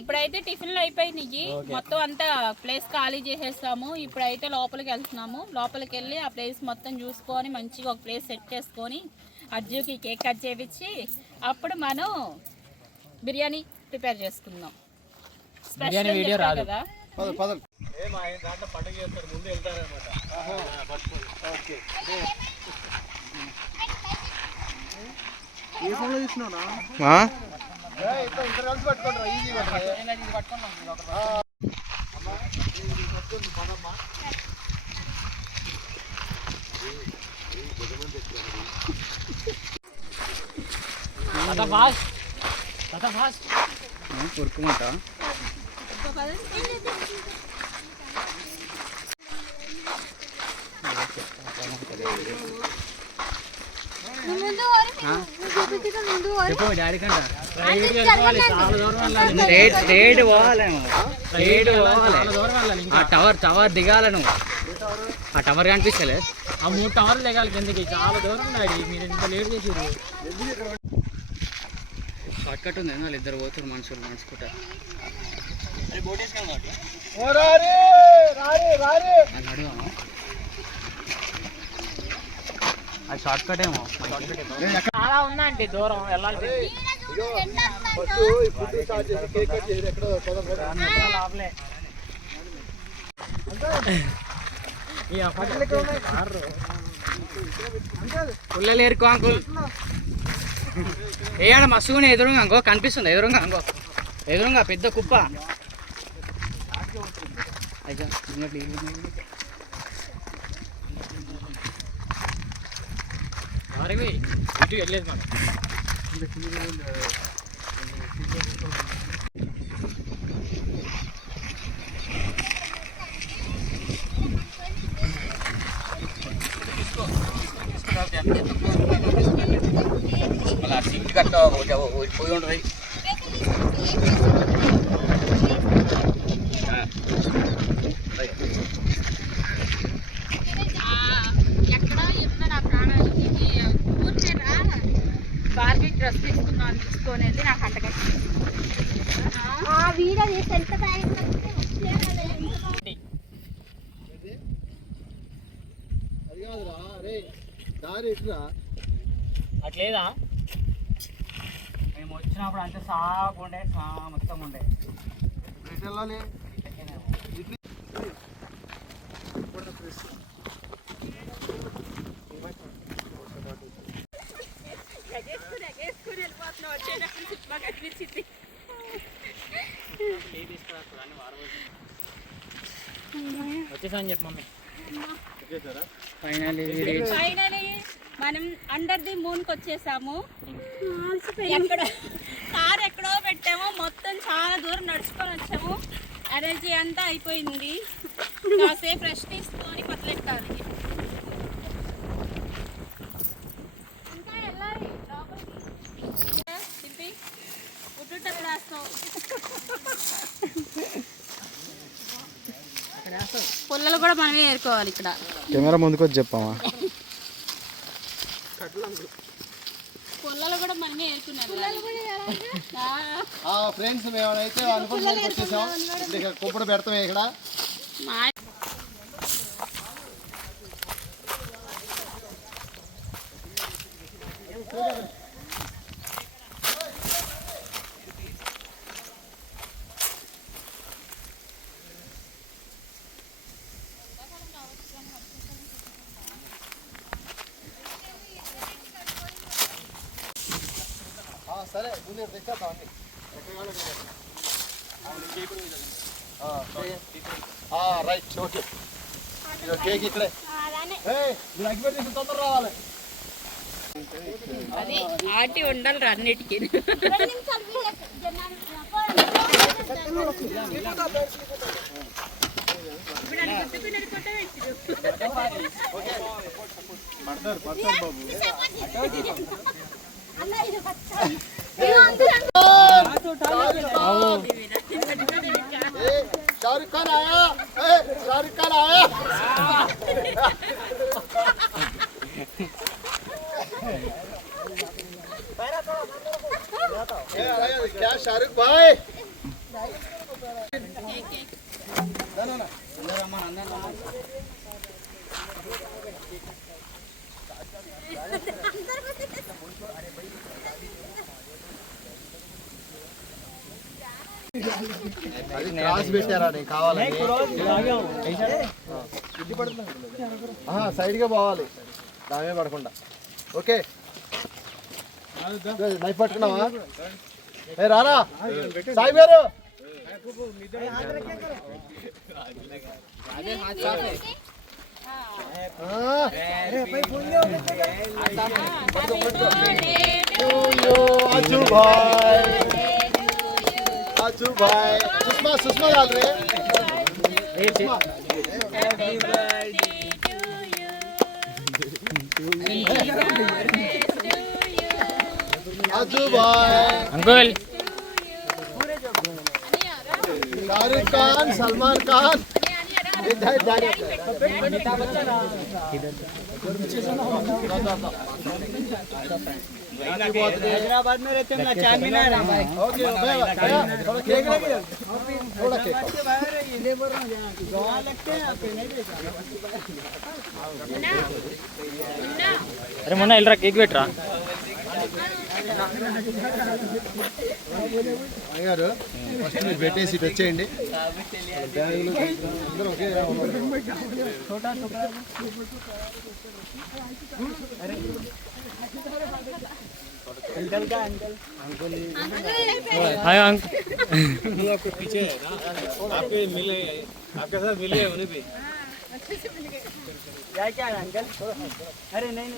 ఇప్పుడైతే టిఫిన్లు అయిపోయినాయి, మొత్తం అంతా ప్లేస్ ఖాళీ చేసేస్తాము. ఇప్పుడైతే లోపలికి వెళ్తున్నాము. లోపలికి వెళ్ళి ఆ ప్లేస్ మొత్తం చూసుకొని మంచిగా ఒక ప్లేస్ సెట్ చేసుకొని అజ్జుకి కేక్ కట్ చేయించి అప్పుడు మనం బిర్యానీ ప్రిపేర్ చేసుకుందాం. స్పెషల్ కదా. ఉరుకుమంటా డాడీ కంట స్ట్రేట్ పోవాలేమో, స్ట్రేట్ పోవాలి. టవర్ దిగాలి నువ్వు. ఆ టవర్ కనిపిస్తలే, ఆ 3 టవర్లు దిగాలి కిందకి, చాలా దూరం ఉన్నాయి. మీరు ఇంత లేట్ చేసారు. షార్ట్ కట్ ఉంది, వాళ్ళు ఇద్దరు పోతారు మనుషులు నడుచుకుంటా. అది షార్ట్ కట్ ఏమో, చాలా ఉందండి దూరం వెళ్ళాలి. పుల్లలు ఏరుకో అంకుల్. ఏ ఆడ మస్తుగా ఎదురుగా అంకో కనిపిస్తుంది, ఎదురుగా అంకో, ఎదురుగా పెద్ద కుప్ప. ఇటు వెళ్ళలేదు మనం. సీట్ కట్ట పోయి ఉంటుంది. బార్బీ డ్రెస్ తీసుకొని వెళ్ళి నాకు అంటగట్టి అట్లేదా? మేము వచ్చినప్పుడు అంతే సాగుండే, మొత్తం ఉండే. వచ్చేసాను చెప్పు మమ్మీ. ఫైనలీ మనం అండర్ ది మూన్ కి వచ్చేసాము. ఎక్కడ కార్ ఎక్కడో పెట్టాము, మొత్తం చాలా దూరం నడుచుకొని వచ్చాము. ఎనర్జీ అంతా అయిపోయింది. కాసేపు రెస్ట్ తీసుకొని మొదలెట్టాలి. ఇంకా వెళ్ళాలి లోపలికి. తిప్పి ఉడ్డుటప్పుడు వేస్తాం. పుల్లలు కూడా మనమే ఏరుకోవాలి. ఇక్కడ కెమెరా ముందుకు వచ్చి చెప్పామా, పుల్లలు కూడా మనమే ఏరుకున్నారు. ఫ్రెండ్స్ మేమైతే అనుకుంటున్నాం వచ్చేసాం. ఇక్కడ కుంపడు పెడతాం ఇక్కడ. సరే ముందు తెచ్చేద్దాం అన్ని. Right, okay. కేక్ ఇక్కడే. మీరు అగ్గిపెట్టి తొందర రావాలి. అది ఆటి ఉండాలి అన్నిటికీ. शाहरुख खान आया, शाहरुख खान आया। क्या शाहरुख भाई అది క్రాస్ పెట్టారా నీకు కావాలని సైడ్గా పోవాలి దామే పడకుండా ఓకే నైఫ్ పట్టుకున్నావా ఏ రారా సాయి గారు आजू भाई सुषमा सुषमा डाल रहे आजू भाई अंकल शाहरुख खान सलमान खान हैदराबाद में रहते हो ना चार मीनार ओके थोड़ा केक लगे थोड़ा केक अरे मोना इलरा केक बेटरा అయ్యారు ఫస్ట్ మీరు పెట్టేసి ఇటు వచ్చేయండి బ్యాగులు అందరూ ఒకే हाय अंकल आपके पीछे है ना आपके मिले आपके साथ मिले उन्हें भी क्या अंकल अरे नहीं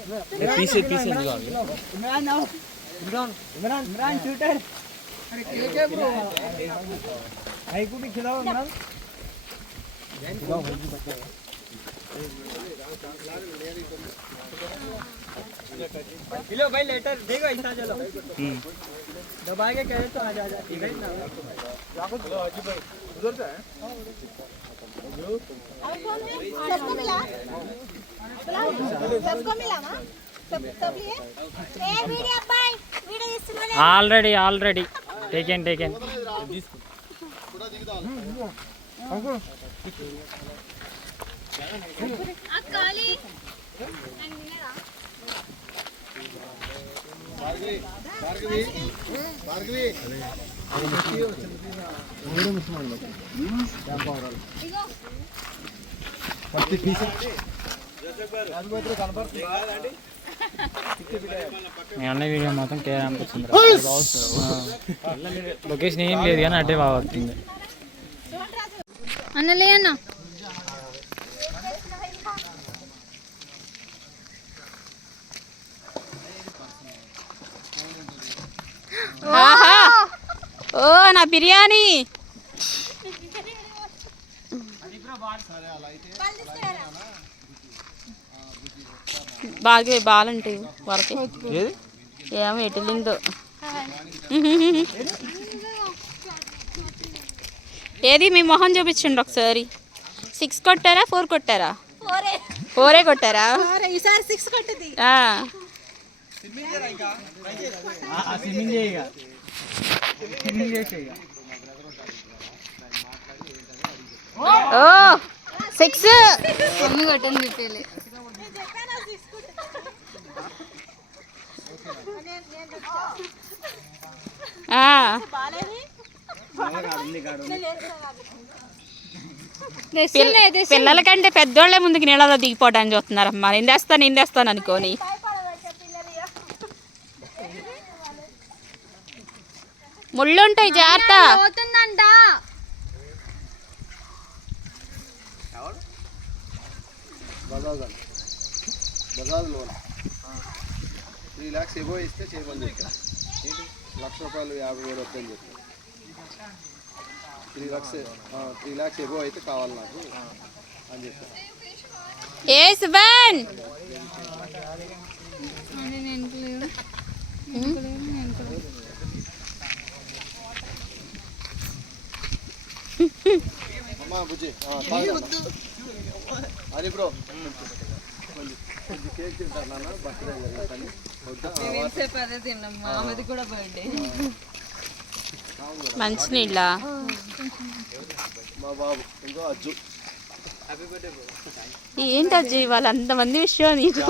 पीछे पीछे इमरान शूटर अरे केक है ब्रो भाई को भी खिलाओ इमरान खिलो भाई लेटर देखो ऐसा चलो दबा के कहे तो आ जा इधर ना उधर से सबको मिला सबको मिला ना सब लिए ए वीडियो बाय वीडियो इస్తున్నానే ऑलरेडी टेकन అక్కాలి భార్గవి భార్గవి పత్తి పీస్ కనపడుతుంది మీ అన్న వీడియో మాత్రం కేరానికి వచ్చింది లొకేషన్ ఏం లేదు కానీ అడ్డే బాగా వస్తుంది అన్నలే అన్న ఆహా ఓ నా బిర్యానీ బాగా బాగుంటాయి వరకు ఏమో ఎటులిందో ఏది మీ మొహం చూపించండి ఒకసారి 6 కొట్టారా 4 కొట్టారా 4 కొట్టారా ఈసారి 6 కొట్టది స్విమ్మింగ్ చేయగా స్విమ్మింగ్ చేసేగా ఓ 6 మమ్మీ కొట్టని చెప్పేలే పిల్లల కంటే పెద్దోళ్ళే ముందుకు నీళ్ళలో దిగిపోవడానికి చూస్తున్నారమ్మా నిందేస్తాను అనుకోని ముళ్ళు ఉంటాయి జాగ్రత్త పోతుందంట బజాజ్ లోన్ 3 lakhs ఎబో ఇస్తే చేయమని చెప్పాను ఏంటి ₹1,00,000 50,000 వస్తాయని చెప్పాను 3 lakhs ఎబో అయితే కావాలి నాకు అని చెప్పాను ఏ సుబన్ అమ్మా బుజ్జి అని బ్రో కొంచెం కేక్ తింటారు నాన్న బర్త్డే వద్దా తిన్నాం మామది కూడా బర్త్డే మంచినీళ్ళ మా బాబు ఇంకో అజ్జు. ఏంటి అజ్జి వాళ్ళు అంతమంది విషయం నీకు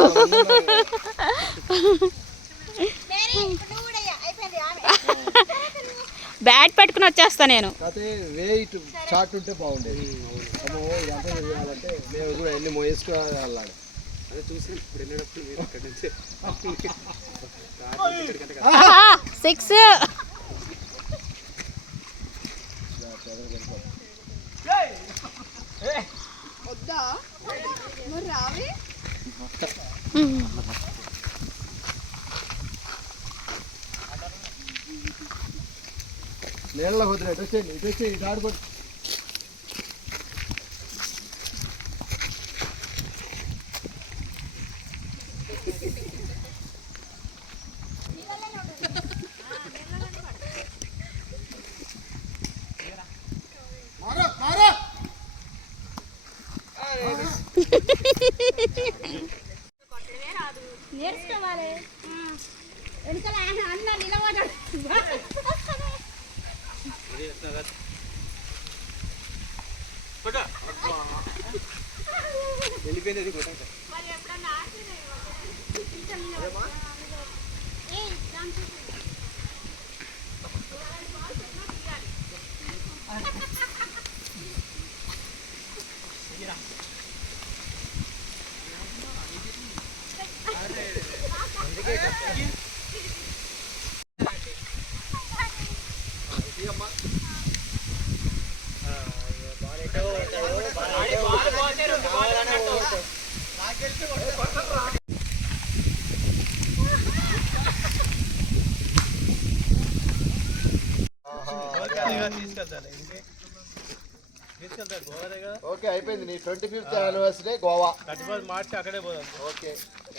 మేరీ నువ్వు కూడా అయిపోయింది ఆమె. బ్యాట్ పట్టుకుని వచ్చేస్తా నేను. కాకపోతే వెయిట్ షార్ట్ ఉంటే బాగుండేది. అమ్మో ఎంత చేయాలంటే మేము కూడా ఎన్ని మోయేసుకోవాలి. అదే చూసి ఇప్పుడు వెళ్ళేటప్పుడు మీరు ఇక్కడ నుంచి 6 నీళ్ళ వదిలే ఇటు వచ్చేయండి, ఇటు వచ్చి ఇటు ఆడుకోండి. నేర్చుకోవాలి. వెనకాల అన్న నిలబడ్డాడు. వెళ్ళిపోయింది. ఓకే అయిపోయింది. నీ 25th యానివర్సరీ గోవా. మార్చి అక్కడే పోదాం. Okay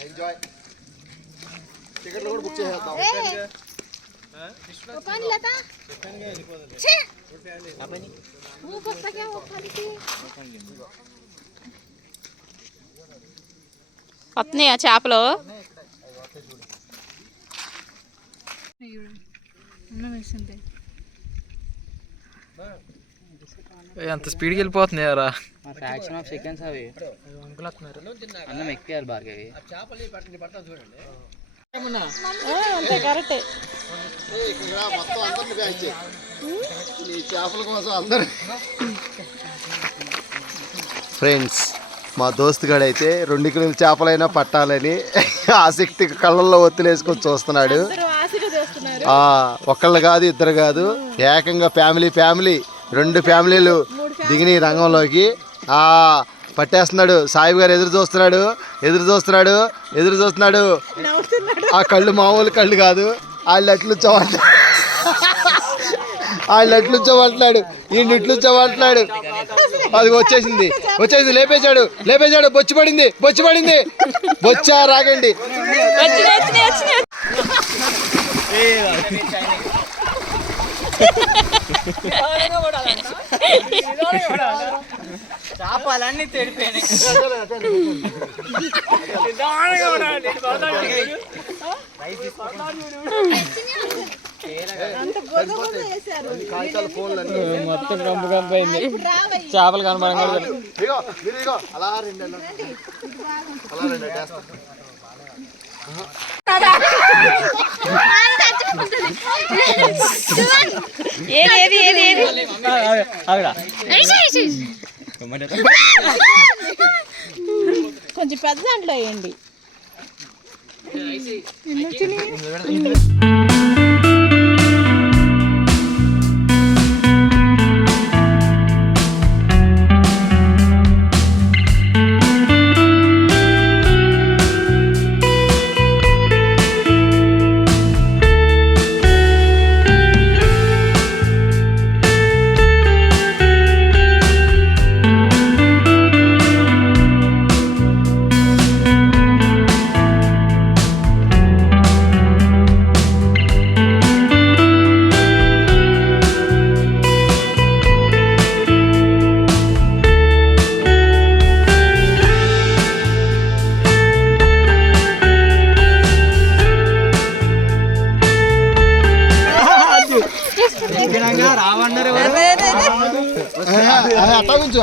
enjoy. టికెట్లు కూడా బుక్ చేసేద్దాం. వస్తున్నాయా చేపలు? అంత స్పీడ్కి వెళ్ళిపోతున్నాయారా? ఫ్రాక్షన్ ఆఫ్ సెకండ్స్ అవి అన్నం ఎక్కారు భార్గవి. అంతే కరెక్టే. ఇక్కడ మొత్తం అందరిని బ్యాచ్ ఈ చేపల కోసం అందరు. ఫ్రెండ్స్, మా దోస్తుగాడైతే 2 కిలోల చేపలైనా పట్టాలని ఆసక్తి కళ్ళల్లో ఒత్తిలేసుకొని చూస్తున్నాడు. ఒకళ్ళు కాదు, ఇద్దరు కాదు, ఏకంగా ఫ్యామిలీ 2 ఫ్యామిలీలు దిగిన రంగంలోకి పట్టేస్తున్నాడు. సాయిబు గారు ఎదురు చూస్తున్నాడు. ఆ కళ్ళు మామూలు కళ్ళు కాదు. వాళ్ళు ఎట్లు చోమంటున్నాడు, ఈయన ఇట్లు చోమంటున్నాడు. అది వచ్చేసింది. లేపేశాడు. బొచ్చి పడింది. బొచ్చా రాగండి. చేపలన్నీ తెడిపోయినాయి. మొత్తం కంపు అయింది. చేపలు కనబడండి. అలా కొంచెం పెద్ద దాంట్లో వేయండి.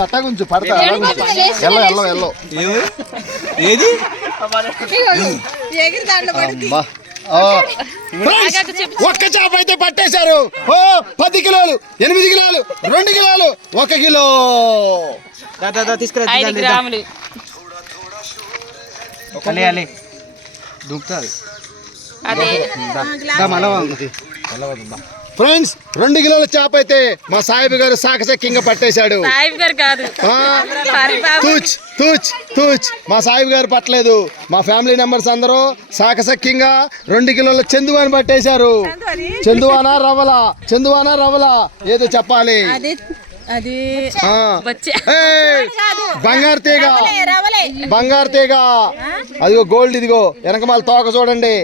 అట్టాగుంచు పడతా ఎల్లో ఎల్లో ఏది అమ్మా. Friends, ఒక్క చేప అయితే పట్టేశారు. 10 కిలోలు, 8 కిలోలు, 2 కిలోలు, 1 కిలో. 5 గ్రాములు. అదే ఫ్రెండ్స్ 2 కిలోల చేప అయితే మా సాయిబు గారు సాకసక్యంగా పట్టేశాడు. సాయిబ్ గారు కాదు, తూచ్ తూచ్ తూచ్ మా సాయిబు గారు పట్టలేదు. మా ఫ్యామిలీ మెంబర్స్ అందరూ సాకసక్యంగా 2 కిలోల చందువాని పట్టేశారు. చందువానా రవ్వల ఏదో చెప్పాలి. ఆ. ఏయ్, బంగారు తీగ అదిగో గోల్డ్, ఇదిగో వెనకమాల తోక చూడండి.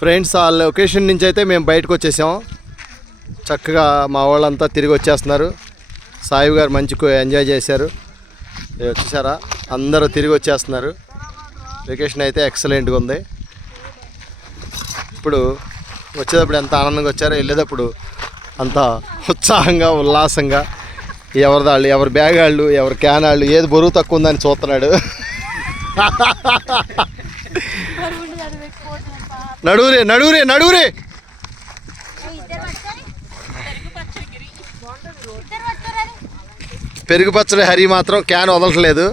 ఫ్రెండ్స్ ఆ లొకేషన్ నుంచి అయితే మేము బయటకు వచ్చేసాం. చక్కగా మా వాళ్ళంతా తిరిగి వచ్చేస్తున్నారు. సాయిబు గారు మంచిగా ఎంజాయ్ చేశారు. వచ్చేసారా, అందరూ తిరిగి వచ్చేస్తున్నారు. లొకేషన్ అయితే ఎక్సలెంట్గా ఉంది. ఇప్పుడు వచ్చేటప్పుడు ఎంత ఆనందంగా వచ్చారో, వెళ్ళేటప్పుడు అంత ఉత్సాహంగా ఉల్లాసంగా ఎవరి బ్యాగ్ వాళ్ళు, ఎవరి క్యాన్ వాళ్ళు ఏది బరువు తక్కువ ఉందని చూస్తున్నాడు. నడువురే పెరుగు పచ్చడి హరి మాత్రం క్యాన్ వదలట్లేదు.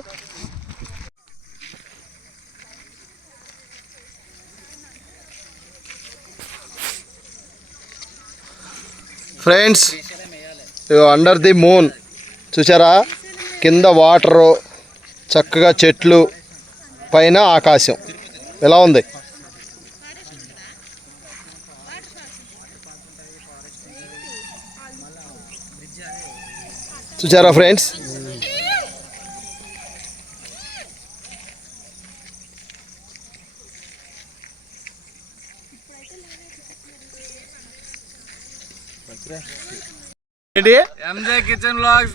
ఫ్రెండ్స్ అండర్ ది మూన్ చూసారా, కింద వాటరు, చక్కగా చెట్లు, పైన ఆకాశం ఎలా ఉంది. చూసారా ఫ్రెండ్స్. MJ Kitchen Vlogs.